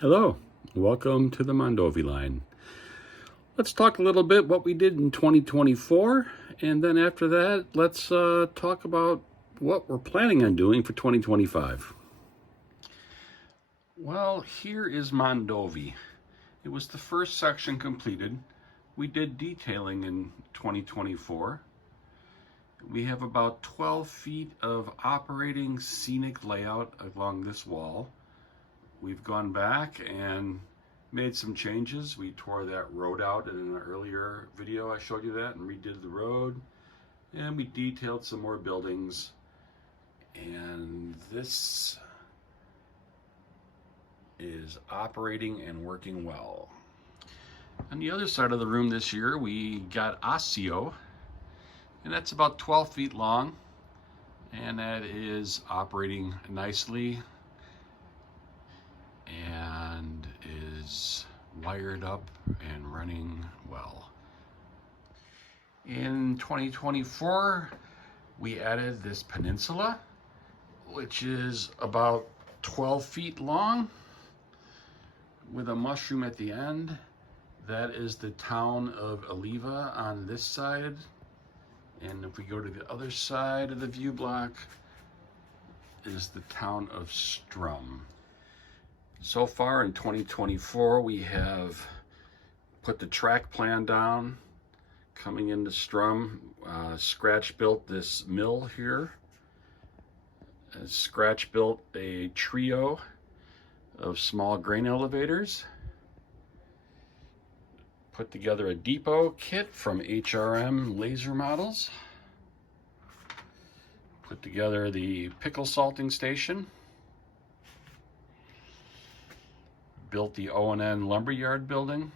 Hello, welcome to the Mondovi Line. Let's talk a little bit what we did in 2024, and then after that, let's talk about what we're planning on doing for 2025. Well, here is Mondovi. It was the first section completed. We did detailing in 2024. We have about 12 feet of operating scenic layout along this wall. We've gone back and made some changes. We tore that road out in an earlier video. I showed you that and redid the road, and we detailed some more buildings. And this is operating and working well. On the other side of the room this year, we got Osseo, and that's about 12 feet long, and that is operating nicely and is wired up and running well. In 2024, we added this peninsula, which is about 12 feet long with a mushroom at the end. That is the town of Eleva on this side. And if we go to the other side of the view block, is the town of Strum. So far in 2024, we have put the track plan down. Coming into Strum, Scratch built this mill here. Scratch built a trio of small grain elevators. Put together a depot kit from HRM laser models. Put together the pickle salting station. Built the O&N lumberyard building.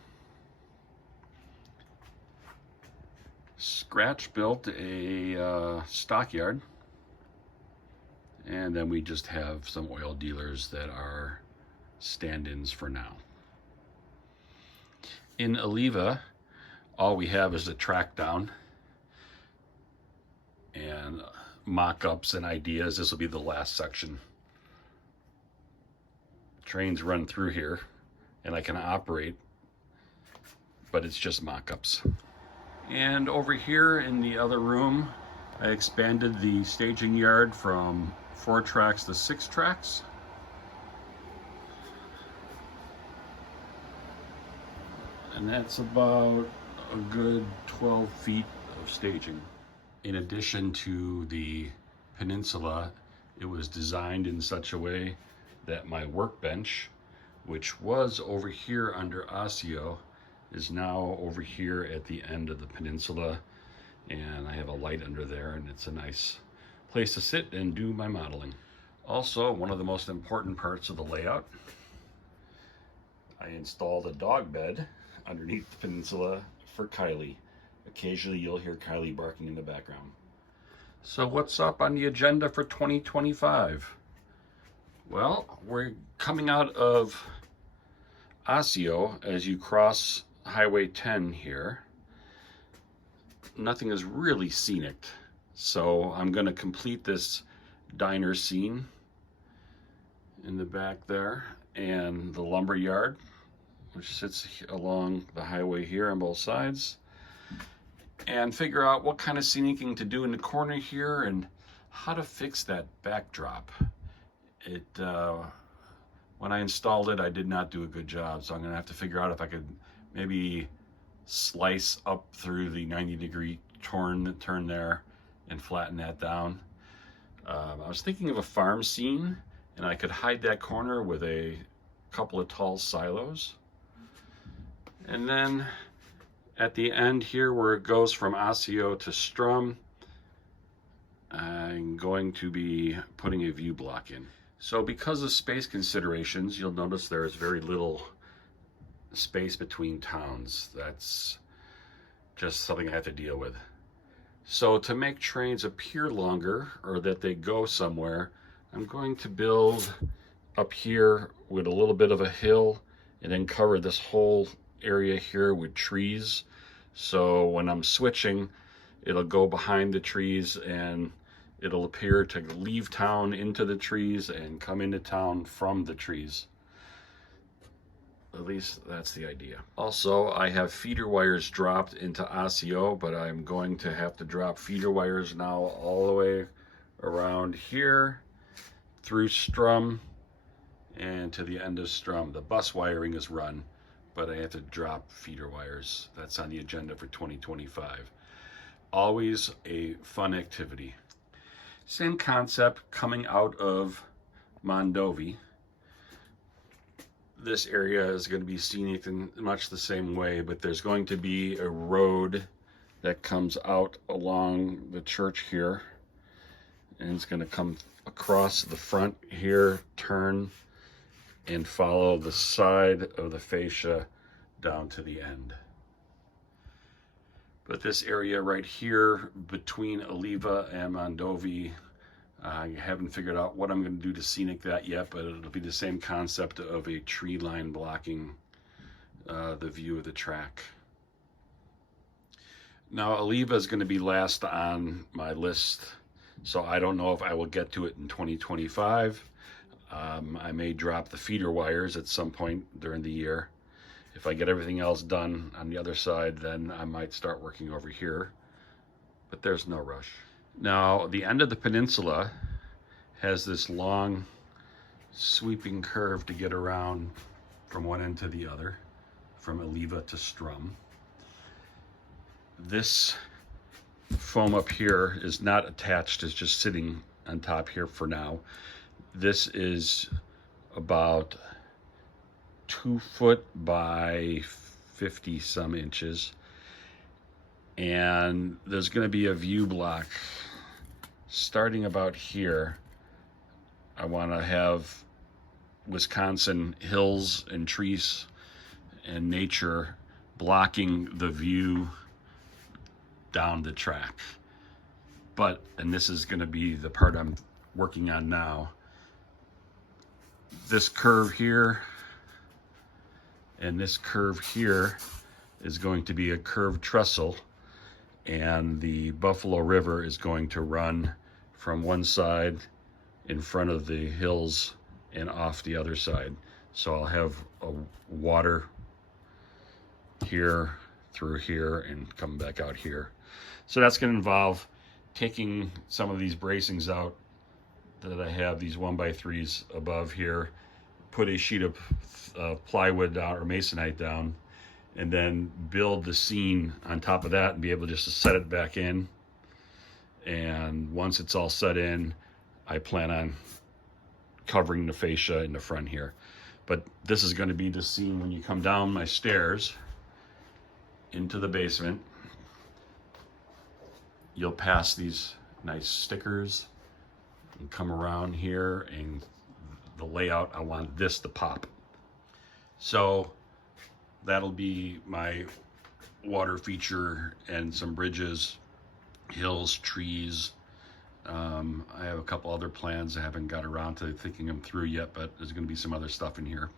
Scratch built a stockyard. And then we just have some oil dealers that are stand-ins for now. In Eleva, all we have is a track down and mock-ups and ideas. This will be the last section. Trains run through here and I can operate, but it's just mock-ups. And over here in the other room, I expanded the staging yard from 4 tracks to 6 tracks. And that's about a good 12 feet of staging. In addition to the peninsula, it was designed in such a way that my workbench, which was over here under Osseo, is now over here at the end of the peninsula, and I have a light under there, and it's a nice place to sit and do my modeling. Also, one of the most important parts of the layout, I installed a dog bed underneath the peninsula for Kylie. Occasionally you'll hear Kylie barking in the background. So what's up on the agenda for 2025? Well, we're coming out of Osseo as you cross Highway 10 here. Nothing is really scenic, so I'm going to complete this diner scene in the back there and the lumber yard, which sits along the highway here on both sides, and figure out what kind of scenicking to do in the corner here and how to fix that backdrop. When I installed it, I did not do a good job, so I'm gonna have to figure out if I could maybe slice up through the 90-degree turn there and flatten that down. I was thinking of a farm scene, and I could hide that corner with a couple of tall silos. And then at the end here where it goes from Osseo to Strum, I'm going to be putting a view block in. So because of space considerations, you'll notice there is very little space between towns. That's just something I have to deal with. So to make trains appear longer, or that they go somewhere, I'm going to build up here with a little bit of a hill and then cover this whole area here with trees. So when I'm switching, it'll go behind the trees and it'll appear to leave town into the trees and come into town from the trees. At least that's the idea. Also, I have feeder wires dropped into Osseo, but I'm going to have to drop feeder wires now all the way around here through Strum and to the end of Strum. The bus wiring is run, but I have to drop feeder wires. That's on the agenda for 2025. Always a fun activity. Same concept coming out of Mondovi. This area is going to be scenic in much the same way, but there's going to be a road that comes out along the church here, and it's going to come across the front here, turn, and follow the side of the fascia down to the end. But this area right here between Eleva and Mondovi, I haven't figured out what I'm going to do to scenic that yet, but it'll be the same concept of a tree line blocking the view of the track. Now, Eleva is going to be last on my list, so I don't know if I will get to it in 2025. I may drop the feeder wires at some point during the year. If I get everything else done on the other side, then I might start working over here, but there's no rush. Now, the end of the peninsula has this long sweeping curve to get around from one end to the other, from Eleva to Strum. This foam up here is not attached, it's just sitting on top here for now. This is about 2 foot by 50 some inches. And there's going to be a view block starting about here. I want to have Wisconsin hills and trees and nature blocking the view down the track. But, and this is going to be the part I'm working on now, this curve here and this curve here is going to be a curved trestle, and the Buffalo River is going to run from one side in front of the hills and off the other side. So I'll have a water here through here and come back out here. So that's going to involve taking some of these bracings out that I have, these 1x3s above here, put a sheet of plywood down or masonite down, and then build the scene on top of that and be able just to set it back in. And once it's all set in, I plan on covering the fascia in the front here. But this is going to be the scene when you come down my stairs into the basement. You'll pass these nice stickers and come around here, and the layout, I want this to pop. So that'll be my water feature and some bridges, hills, trees. I have a couple other plans I haven't got around to thinking them through yet, but there's going to be some other stuff in here.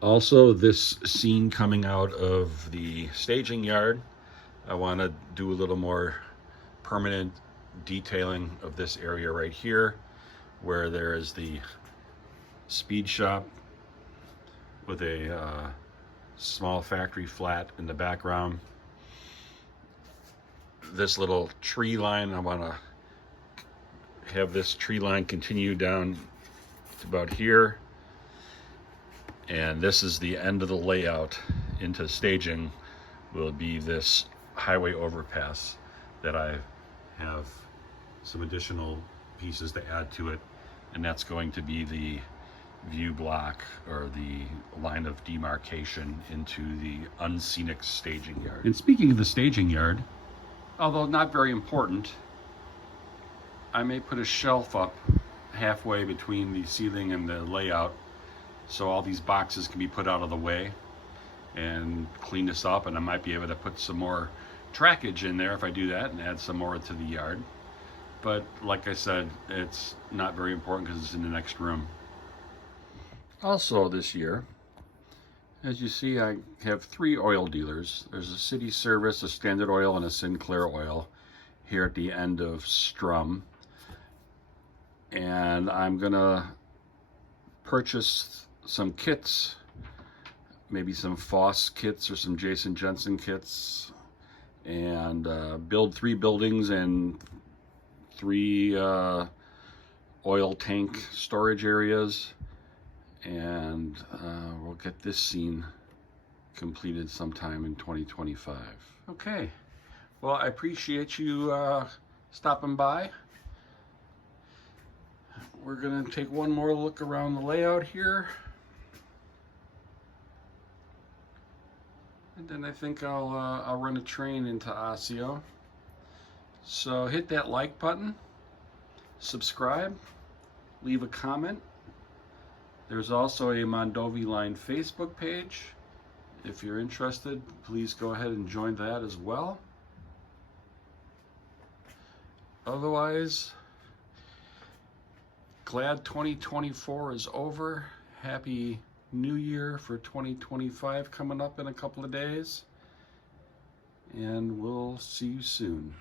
Also, this scene coming out of the staging yard, I want to do a little more permanent detailing of this area right here, where there is the speed shop with a small factory flat in the background. This little tree line, I want to have this tree line continue down to about here. And this is the end of the layout into staging, will be this highway overpass that I have some additional pieces to add to it, and that's going to be the view block or the line of demarcation into the unscenic staging yard. And speaking of the staging yard, although not very important, I may put a shelf up halfway between the ceiling and the layout, so all these boxes can be put out of the way and clean this up, and I might be able to put some more trackage in there if I do that and add some more to the yard. But like I said, it's not very important because it's in the next room. Also this year, as you see, I have 3 oil dealers. There's a City Service, a Standard Oil, and a Sinclair Oil here at the end of Strum. And I'm gonna purchase some kits, maybe some Foss kits or some Jason Jensen kits, and build 3 buildings and 3 oil tank storage areas, and we'll get this scene completed sometime in 2025. Okay, well, I appreciate you stopping by. We're gonna take one more look around the layout here, and then I think I'll run a train into Osseo. So hit that like button, subscribe, leave a comment. There's also a Mondovi Line Facebook page. If you're interested, please go ahead and join that as well. Otherwise, glad 2024 is over. Happy New Year for 2025 coming up in a couple of days. And we'll see you soon.